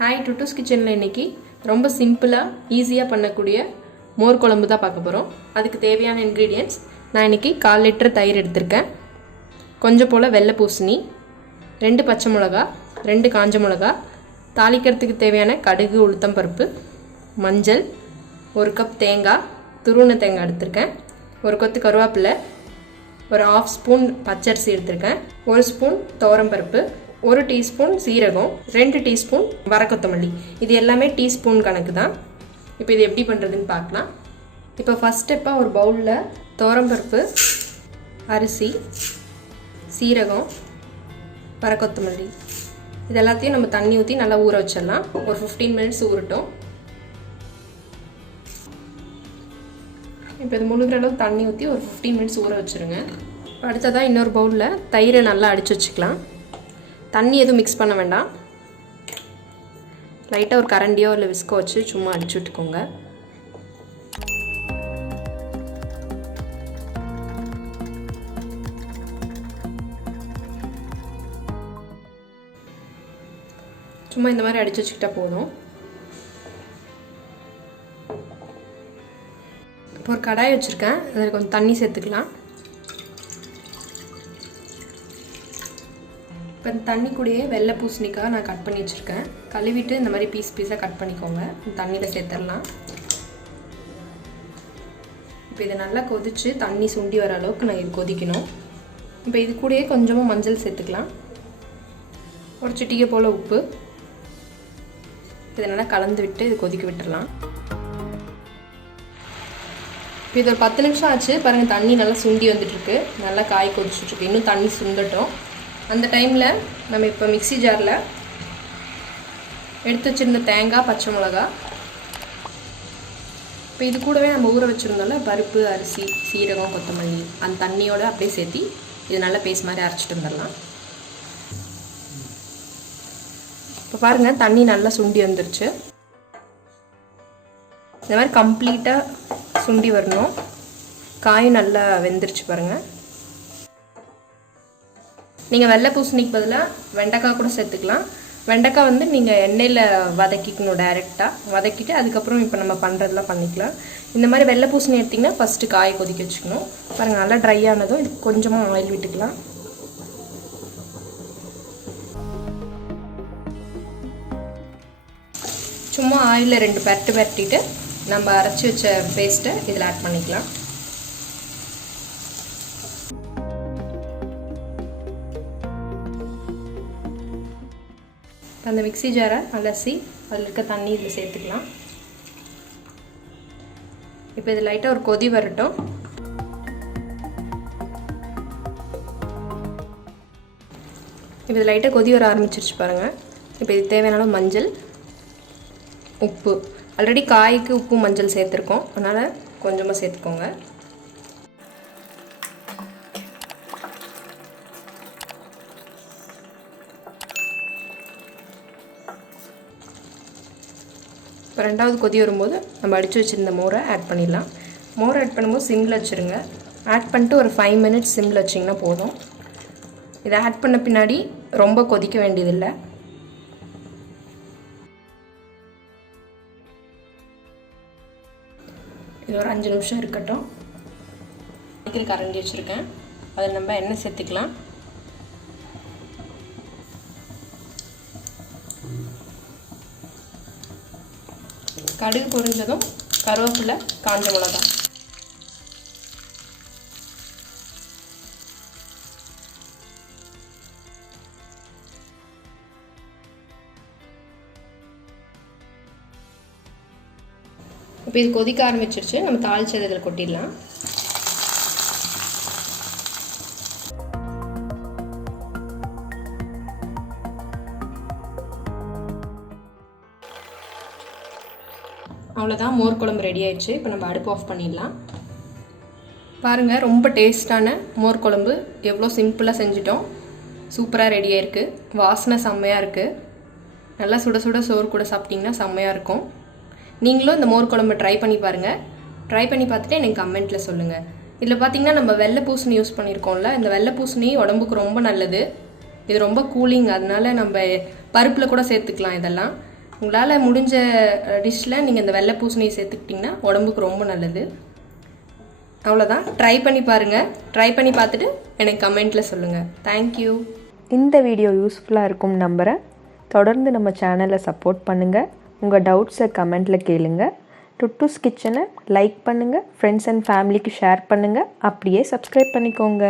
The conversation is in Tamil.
ஹாய் டுட்டூஸ் கிச்சனில் இன்றைக்கி ரொம்ப சிம்பிளாக ஈஸியாக பண்ணக்கூடிய மோர் குழம்பு தான் பார்க்க போகிறோம். அதுக்கு தேவையான இன்க்ரீடியன்ட்ஸ் நான் இன்றைக்கி 1/4 லிட்டர் தயிர் எடுத்திருக்கேன், கொஞ்சம் போல் வெள்ளை பூசணி, 2 பச்சை மிளகா, 2 காஞ்ச மிளகா, தாளிக்கிறதுக்கு தேவையான கடுகு உளுத்தம் பருப்பு, மஞ்சள், 1 கப் தேங்காய், துருவன தேங்காய் எடுத்திருக்கேன், 1 கொத்து கருவேப்பிலை, ஒரு 1/2 ஸ்பூன் பச்சரிசி எடுத்திருக்கேன், 1 ஸ்பூன் துவரம்பருப்பு, 1 டீஸ்பூன் சீரகம், 2 டீஸ்பூன் வரக்கொத்தமல்லி. இது எல்லாமே டீஸ்பூன் கணக்கு தான். இப்போ இது எப்படி பண்ணுறதுன்னு பார்க்கலாம். இப்போ ஃபஸ்ட் ஸ்டெப்பாக ஒரு பவுலில் துவரம்பருப்பு, அரிசி, சீரகம், வரக்கொத்தமல்லி இது எல்லாத்தையும் நம்ம தண்ணி ஊற்றி நல்லா ஊற வச்சிடலாம். ஒரு 15 மினிட்ஸ் ஊறட்டும். இப்போ இது முழுகிற அளவுக்கு தண்ணி ஊற்றி ஒரு 15 மினிட்ஸ் ஊற வச்சுருங்க. அடுத்ததாக இன்னொரு பவுலில் தயிரை நல்லா அடித்து வச்சுக்கலாம். தண்ணி எதுவும் மிக்ஸ் பண்ண வேண்டாம். லைட்டாக ஒரு கரண்டியோ இல்லை விஸ்கோ வச்சு சும்மா அடிச்சு விட்டுக்கோங்க. சும்மா இந்த மாதிரி அடிச்சு வச்சுக்கிட்டா போதும். இப்போ ஒரு கடாய் வச்சுருக்கேன், அதில் கொஞ்சம் தண்ணி சேர்த்துக்கலாம். இப்போ இந்த தண்ணி கூடயே வெள்ளை பூசணிக்காய் நான் கட் பண்ணி வச்சுருக்கேன். கழுவிட்டு இந்த மாதிரி பீஸாக கட் பண்ணிக்கோங்க. தண்ணியில் சேர்த்துடலாம். இப்போ இதை நல்லா கொதித்து தண்ணி சுண்டி வர அளவுக்கு நான் இது கொதிக்கணும். இப்போ இது கூடயே கொஞ்சமாக மஞ்சள் சேர்த்துக்கலாம், ஒரு சிட்டிகை போல் உப்பு. இதை நல்லா கலந்து விட்டு இது கொதிக்க விட்டுடலாம். இப்போ இது ஒரு 10 நிமிஷம் ஆச்சு பாருங்கள். தண்ணி நல்லா சுண்டி வந்துட்டுருக்கு, நல்லா காய் கொதிச்சுட்ருக்கு. இன்னும் தண்ணி சுண்டட்டும். அந்த டைமில் நம்ம இப்போ மிக்ஸி ஜாரில் எடுத்து வச்சுருந்த தேங்காய், பச்சை மிளகா, இப்போ இது கூடவே நம்ம ஊற வச்சுருந்தோம்ல பருப்பு, அரிசி, சீரகம், கொத்தமல்லி அந்த தண்ணியோடு அப்படியே சேர்த்தி இது நல்லா பேஸ்ட் மாதிரி அரைச்சிட்டு வந்துடலாம். இப்போ பாருங்கள் தண்ணி நல்லா சுண்டி வந்துருச்சு. இந்த மாதிரி கம்ப்ளீட்டாக சுண்டி வரணும். காய் நல்லா வெந்துருச்சு பாருங்கள். நீங்கள் வெள்ளை பூசணிக்கு பதிலாக வெண்டைக்காய் கூட சேர்த்துக்கலாம். வெண்டைக்காய் வந்து நீங்கள் எண்ணெயில் வதக்கிக்கணும், டைரெக்டாக வதக்கிட்டு அதுக்கப்புறம் இப்போ நம்ம பண்ணுறதுலாம் பண்ணிக்கலாம். இந்த மாதிரி வெள்ளை பூசணி எடுத்திங்கன்னா ஃபஸ்ட்டு காயை கொதிக்க வச்சுக்கணும். பாருங்கள் நல்லா ட்ரை ஆனதும் இது கொஞ்சமாக ஆயில் விட்டுக்கலாம். சும்மா ஆயிலில் 2 பரட்டிட்டு நம்ம அரைச்சி வச்ச பேஸ்ட்டை இதில் ஆட் பண்ணிக்கலாம். அந்த மிக்ஸி ஜாரை அலசி அதில் இருக்க தண்ணி இதில் சேர்த்துக்கலாம். இப்போ இது லைட்டாக ஒரு கொதி வரட்டும். இப்போ இது லைட்டாக கொதி வர ஆரம்பிச்சிருச்சு பாருங்கள். இப்போ இது தேவையான அளவு மஞ்சள், உப்பு. ஆல்ரெடி காய்க்கு உப்பு மஞ்சள் சேர்த்துருக்கோம், அதனால் கொஞ்சமாக சேர்த்துக்கோங்க. இப்போ 2வது கொதி வரும்போது நம்ம அடித்து வச்சுருந்த மோரை ஆட் பண்ணிடலாம். மோரை ஆட் பண்ணும்போது சிம்மில் வச்சுருங்க. ஆட் பண்ணிட்டு ஒரு 5 மினிட்ஸ் சிம்மில் வச்சிங்கன்னா போதும். இதை ஆட் பண்ண பின்னாடி ரொம்ப கொதிக்க வேண்டியதில்லை. இது ஒரு 5 நிமிஷம் இருக்கட்டும். கரண்டி வச்சுருக்கேன், அதில் நம்ம எண்ணெய் சேர்த்துக்கலாம். கடுகு பொரிஞ்சதும் கருவேப்பிலை, காஞ்ச மிளகா. இப்போ இது கொதிக்க ஆரம்பிச்சிருச்சு. நம்ம தாளிச்சதை இதில் கொட்டிடலாம். அவ்வளோதான், மோர் குழம்பு ரெடி ஆயிடுச்சு. இப்போ நம்ம அடுப்பு ஆஃப் பண்ணிடலாம். பாருங்கள், ரொம்ப டேஸ்டான மோர் குழம்பு எவ்வளோ சிம்பிளாக செஞ்சிட்டோம். சூப்பராக ரெடி ஆயிருக்கு. வாசனை செம்மையாக இருக்குது. நல்லா சுட சுட சோறு கூட சாப்பிட்டிங்கன்னா செம்மையாக இருக்கும். நீங்களும் இந்த மோர் குழம்பு ட்ரை பண்ணி பாருங்கள். ட்ரை பண்ணி பார்த்துட்டு எனக்கு கமெண்ட்டில் சொல்லுங்கள். இதில் பார்த்திங்கன்னா நம்ம வெள்ளை பூசணி யூஸ் பண்ணியிருக்கோம்ல, இந்த வெள்ளை பூசணி உடம்புக்கு ரொம்ப நல்லது. இது ரொம்ப கூலிங், அதனால நம்ம பருப்பில் கூட சேர்த்துக்கலாம். இதெல்லாம் உங்களால் முடிஞ்ச டிஷ்ஷில் நீங்கள் இந்த வெள்ளை பூசணியை சேர்த்துக்கிட்டிங்கன்னா உடம்புக்கு ரொம்ப நல்லது. அவ்வளோதான். ட்ரை பண்ணி பாருங்கள். ட்ரை பண்ணி பார்த்துட்டு எனக்கு கமெண்ட்டில் சொல்லுங்கள். தேங்க்யூ. இந்த வீடியோ யூஸ்ஃபுல்லாக இருக்கும் நம்புகிறேன். தொடர்ந்து நம்ம சேனலை சப்போர்ட் பண்ணுங்கள். உங்கள் டவுட்ஸை கமெண்ட்டில் கேளுங்க. டுட்டூஸ் கிச்சனை லைக் பண்ணுங்கள், ஃப்ரெண்ட்ஸ் அண்ட் ஃபேமிலிக்கு ஷேர் பண்ணுங்கள், அப்படியே சப்ஸ்கிரைப் பண்ணிக்கோங்க.